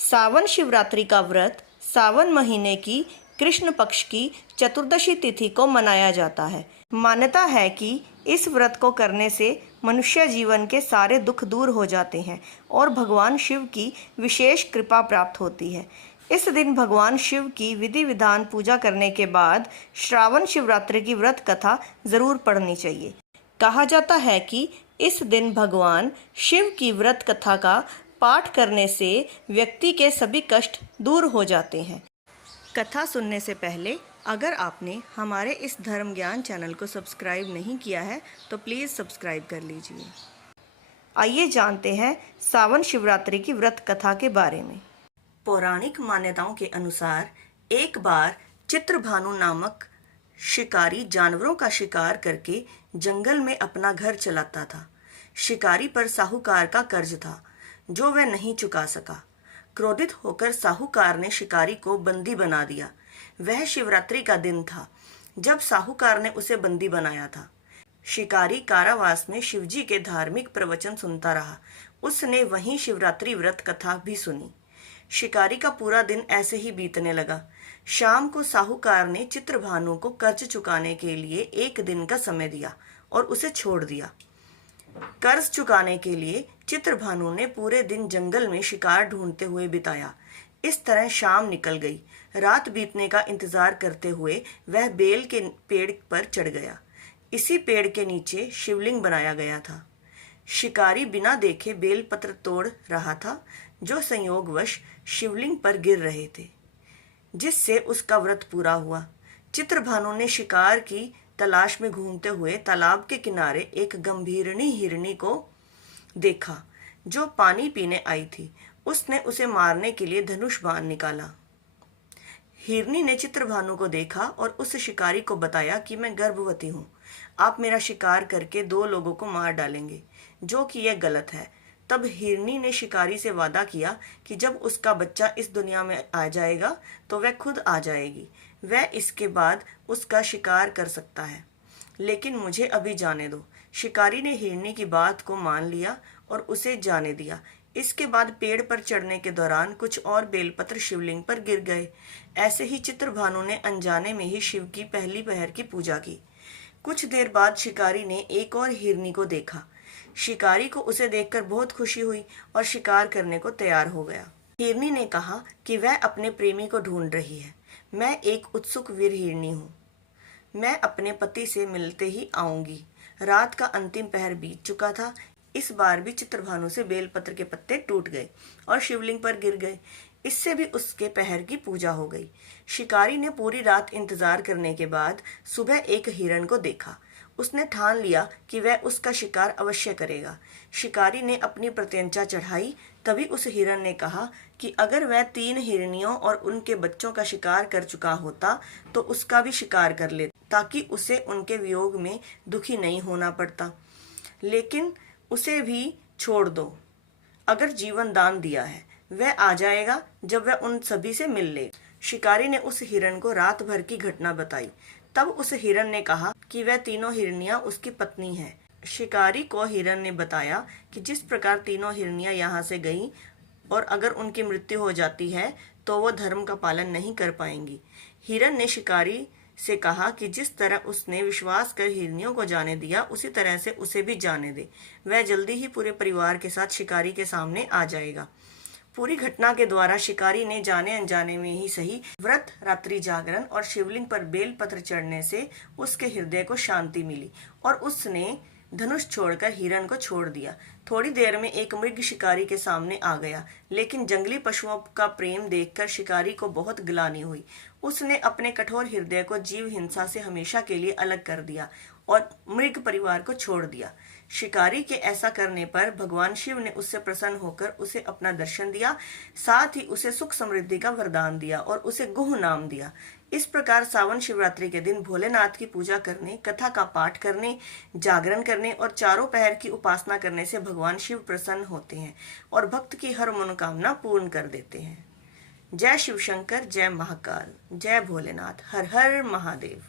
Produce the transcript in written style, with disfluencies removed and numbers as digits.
सावन शिवरात्रि का व्रत सावन महीने की कृष्ण पक्ष की चतुर्दशी तिथि को मनाया जाता है। मान्यता है कि इस व्रत को करने से मनुष्य जीवन के सारे दुख दूर हो जाते हैं और भगवान शिव की विशेष कृपा प्राप्त होती है। इस दिन भगवान शिव की विधि विधान पूजा करने के बाद श्रावण शिवरात्रि की व्रत कथा जरूर पढ़नी चाहिए। कहा जाता है कि इस दिन भगवान शिव की व्रत कथा का पाठ करने से व्यक्ति के सभी कष्ट दूर हो जाते हैं। कथा सुनने से पहले अगर आपने हमारे इस धर्म ज्ञान चैनल को सब्सक्राइब नहीं किया है तो प्लीज़ सब्सक्राइब कर लीजिए। आइए जानते हैं सावन शिवरात्रि की व्रत कथा के बारे में। पौराणिक मान्यताओं के अनुसार एक बार चित्रभानु नामक शिकारी जानवरों का शिकार करके जंगल में अपना घर चलाता था। शिकारी पर साहूकार का कर्ज था जो वह नहीं चुका सका। क्रोधित होकर साहूकार ने शिकारी को बंदी बना दिया। वह शिवरात्रि का दिन था जब साहूकार ने उसे बंदी बनाया था। शिकारी कारावास में शिवजी के धार्मिक प्रवचन सुनता रहा। उसने वहीं शिवरात्रि व्रत कथा भी सुनी। शिकारी का पूरा दिन ऐसे ही बीतने लगा। शाम को साहूकार ने चित्रभानु को कर्ज चुकाने के लिए एक दिन का समय दिया और उसे छोड़ दिया। कर्ज चुकाने के लिए चित्रभानु ने पूरे दिन जंगल में शिकार ढूंढते हुए बिताया। इस तरह शाम निकल गई। रात बीतने का इंतजार करते हुए वह बेल के पेड़ पर चढ़ गया। इसी पेड़ के नीचे शिवलिंग बनाया गया था। शिकारी बिना देखे बेल पत्र तोड़ रहा था जो संयोगवश शिवलिंग पर गिर रहे थे, जिससे उसका व्रत पूरा हुआ। चित्रभानु ने शिकार की तलाश में घूमते हुए तालाब के किनारे एक गंभीरनी हिरनी को देखा जो पानी पीने आई थी। उसने उसे मारने के लिए धनुष बाण निकाला। हिरनी ने चित्रभानु को देखा और उस शिकारी को बताया कि मैं गर्भवती हूँ। आप मेरा शिकार करके 2 लोगों को मार डालेंगे, जो कि यह गलत है। तब हिरनी ने शिकारी से वादा किया कि जब उसका बच्चा इस दुनिया में आ जाएगा तो वह खुद आ जाएगी। वह इसके बाद उसका शिकार कर सकता है, लेकिन मुझे अभी जाने दो। शिकारी ने हिरनी की बात को मान लिया और उसे जाने दिया। इसके बाद पेड़ पर चढ़ने के दौरान कुछ और बेलपत्र शिवलिंग पर गिर गए। ऐसे ही चित्रभानु ने अनजाने में ही शिव की पहली पहर की पूजा की। कुछ देर बाद शिकारी ने एक और हिरनी को देखा। शिकारी को उसे देखकर बहुत खुशी हुई और शिकार करने को तैयार हो गया। हिरनी ने कहा कि वह अपने प्रेमी को ढूंढ रही है। मैं एक उत्सुक वीर हिरनी हूँ। मैं अपने पति से मिलते ही आऊंगी। रात का अंतिम पहर बीत चुका था। इस बार भी चित्रभानु से बेलपत्र के पत्ते टूट गए और शिवलिंग पर गिर गए। इससे भी उसके पहर की पूजा हो गई। शिकारी ने पूरी रात इंतजार करने के बाद सुबह एक हिरण को देखा। उसने ठान लिया कि वह उसका शिकार अवश्य करेगा। शिकारी ने अपनी प्रत्यंचा चढ़ाई। तभी उस हिरण ने कहा कि अगर वह 3 हिरनियों और उनके बच्चों का शिकार कर चुका होता तो उसका भी शिकार कर ले, ताकि उसे उनके वियोग में दुखी नहीं होना पड़ता। लेकिन उसे भी छोड़ दो। अगर जीवन दान दिया है, वह आ जाएगा जब वह उन सभी से मिल ले। शिकारी ने उस हिरण को रात भर की घटना बताई। तब उस हिरण ने कहा कि वह 3 हिरनियां उसकी पत्नी है। शिकारी को हिरण ने बताया कि जिस प्रकार 3 हिरनियां यहाँ से गईं और अगर उनकी मृत्यु हो जाती है तो वो धर्म का पालन नहीं कर पाएंगी। हिरण ने शिकारी से कहा कि जिस तरह उसने विश्वास कर हिरनियों को जाने दिया, उसी तरह से उसे भी जाने दे। वह जल्दी ही पूरे परिवार के साथ शिकारी के सामने आ जाएगा। पूरी घटना के द्वारा शिकारी ने जाने अनजाने में ही सही व्रत, रात्रि जागरण और शिवलिंग पर बेल पत्र चढ़ने से उसके हृदय को शांति मिली और उसने धनुष छोड़कर हिरण को छोड़ दिया। थोड़ी देर में एक मृग शिकारी के सामने आ गया, लेकिन जंगली पशुओं का प्रेम देखकर शिकारी को बहुत ग्लानि हुई। उसने अपने कठोर हृदय को जीव हिंसा से हमेशा के लिए अलग कर दिया और मृग परिवार को छोड़ दिया। शिकारी के ऐसा करने पर भगवान शिव ने उससे प्रसन्न होकर उसे अपना दर्शन दिया। साथ ही उसे सुख समृद्धि का वरदान दिया और उसे गुह नाम दिया। इस प्रकार सावन शिवरात्रि के दिन भोलेनाथ की पूजा करने, कथा का पाठ करने, जागरण करने और चारों पहर की उपासना करने से भगवान शिव प्रसन्न होते हैं और भक्त की हर मनोकामना पूर्ण कर देते हैं। जय शिव शंकर, जय महाकाल, जय भोलेनाथ, हर हर महादेव।